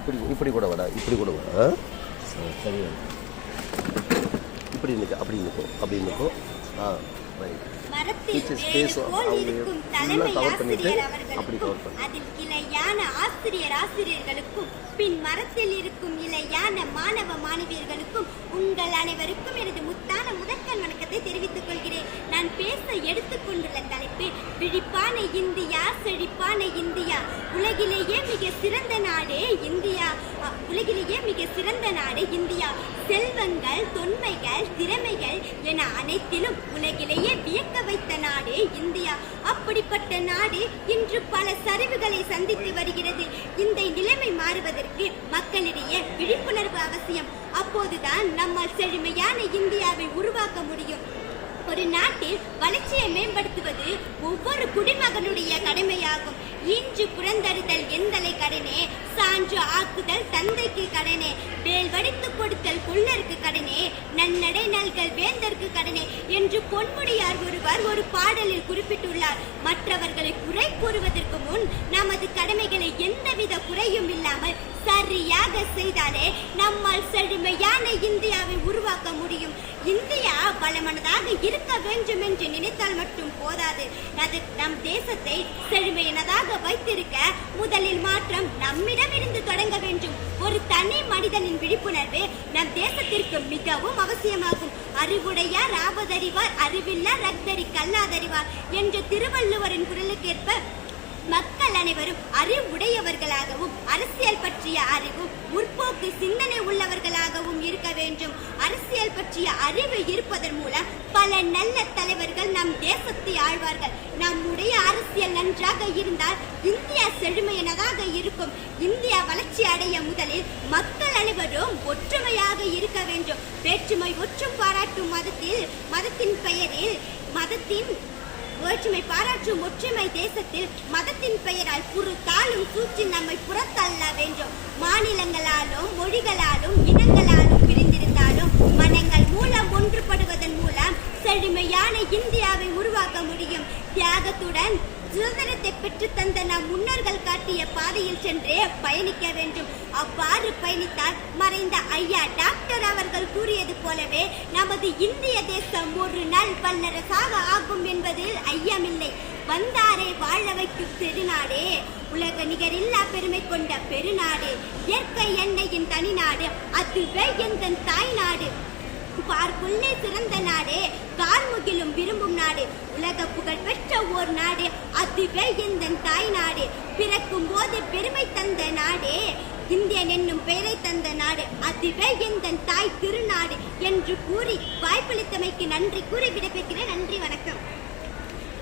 இப்படி கூட வாடா, இப்படி கூட வாடா. சரி, இப்படி நிற்கும், அப்படி நிற்கும், அப்படி நிற்கும். ரைட். ஆசிரியர்களுக்கும் பின் மரத்தில் இருக்கும் இளையான மாணவ மாணவியர்களுக்கும் உங்கள் அனைவருக்கும் எனது முத்தான முதற்கண் வணக்கத்தை தெரிவித்துக் கொள்கிறேன். நான் பேச எடுத்துக்கொண்டுள்ள தலைப்பு விழிப்பான இந்தியா, செழிப்பான இந்தியா. உலகிலேயே மிக சிறந்த நாடு இந்தியா. உலகிலேயே மிக சிறந்த நாடு இந்தியா. செல்வங்கள், தொன்மைகள், திறமைகள் என அனைத்திலும் உலகிலேயே வியக்க வைத்த நாடு இந்தியா. அப்படிப்பட்ட நாடு இன்று பல சரிவுகளை சந்தித்து வருகிறது. இந்த நிலைமை மாறுவதற்கு மக்களிடையே விழிப்புணர்வு அவசியம். அப்போதுதான் நம்மால் செழுமையான இந்தியாவை உருவாக்க முடியும். ஒரு நாட்டில் வளர்ச்சியை மேம்படுத்துவது ஒவ்வொரு குடிமகனுடைய கடமையாகும். இன்று புறந்தறுதல் எந்தலை கடனே, சான்று ஆக்குதல் தந்தைக்கு கடனே, வேல் வடித்து கொடுத்தல் கொள்ளருக்கு கடனே, நன்னடை நல்கல் வேந்தற்கு கடனே என்று பொன்முடியார் ஒருவர் ஒரு பாடலில் குறிப்பிட்டுள்ளார். மற்றவர்களை குறை கூறுவதற்கு முன் நமது கடமைகளை எந்தவித குறையும் இல்லாமல் சரியாக செய்தாலே நம்மால் செழுமையான இந்தியாவை உருவாக்க முடியும். இந்தியா பலமானதாக இருக்க வேண்டும் என்று நினைத்தால் மட்டும் போதாது. நம் தேசத்தை செழுமையானதாக வைத்திருக்க முதலில் மாற்றம் நம்மிடம் இருந்து தொடங்க வேண்டும். ஒரு தனி மனிதனின் விழிப்புணர்வு நம் தேசத்திற்கு மிகவும் அவசியமாகும். அறிவுடையார் ஆபதறிவார், அறிவில்லார் ரத்தரி கல்லாதறிவார் என்ற திருவள்ளுவரின் குரலுக்கேற்ப மக்கள் அனைவரும் அறிவுடையவர்களாகவும் அரசியல் பற்றிய அறிவும் முற்போக்கு சிந்தனை உள்ளவர்களாகவும் இருக்க வேண்டும். அரசியல் பற்றிய அறிவு இருப்பதன் மூலம் பல நல்ல தலைவர்கள் நம் தேசத்தை ஆழ்வார்கள். நம்முடைய அரசியல் நன்றாக இருந்தால் இந்தியா செழுமையானதாக இருக்கும். இந்தியா வளர்ச்சி அடைய முதலில் மக்கள் அனைவரும் ஒற்றுமையாக இருக்க வேண்டும். வேற்றுமை ஒற்றும் பாராட்டும் மதத்தின் பெயரில் வேற்றுமை பாராட்டும் ஒற்றுமை தேசத்தில் மதத்தின் பெயரால் புறத்தாலும் சூழ்ச்சி நம்மை புறத்தள்ள வேண்டும். மாநிலங்களாலும் மொழிகளாலும் இனங்களாலும் பிரிந்திருந்தாலும் மனங்கள் மூலம் ஒன்றுபடுவதன் மூலம் செழுமையான இந்தியாவை உருவாக்க முடியும். தியாகத்துடன் சுதந்திரத்தை பெற்று தந்த நம் முன்னோர்கள் காட்டிய பாதையில் சென்றே பயணிக்க வேண்டும். அவ்வாறு பயணித்தால் மறைந்த ஐயா டாக்டர் அவர்கள் கூறியது போலவே நமது இந்திய தேசம் ஒரு நாள் வல்லரசாக ஆகும் என்பதில் ஐயமில்லை. வந்தாரை வாழ வைக்கும் பெருநாடே, உலக நிகரில்லா பெருமை கொண்ட பெருநாடு, இயற்கை எண்ணெயின் தனிநாடு, அதுவே எங்கள் தாய் நாடு. பார்க்குள்ளே சிறந்த நாடு, கார்முகிலும் விரும்பும் நாடு, உலக புகழ் பெற்ற ஓர் நாடு, அதுவே எந்த தாய் நாடு. பிறக்கும் போது பெருமை தந்த நாடே, இந்தியன் என்னும் பெயரை தந்த நாடு, அதுவே எந்த தாய் திருநாடு என்று கூறி வாய்ப்பளித்தமைக்கு நன்றி கூறி விடைபெறுகிறேன். நன்றி, வணக்கம்.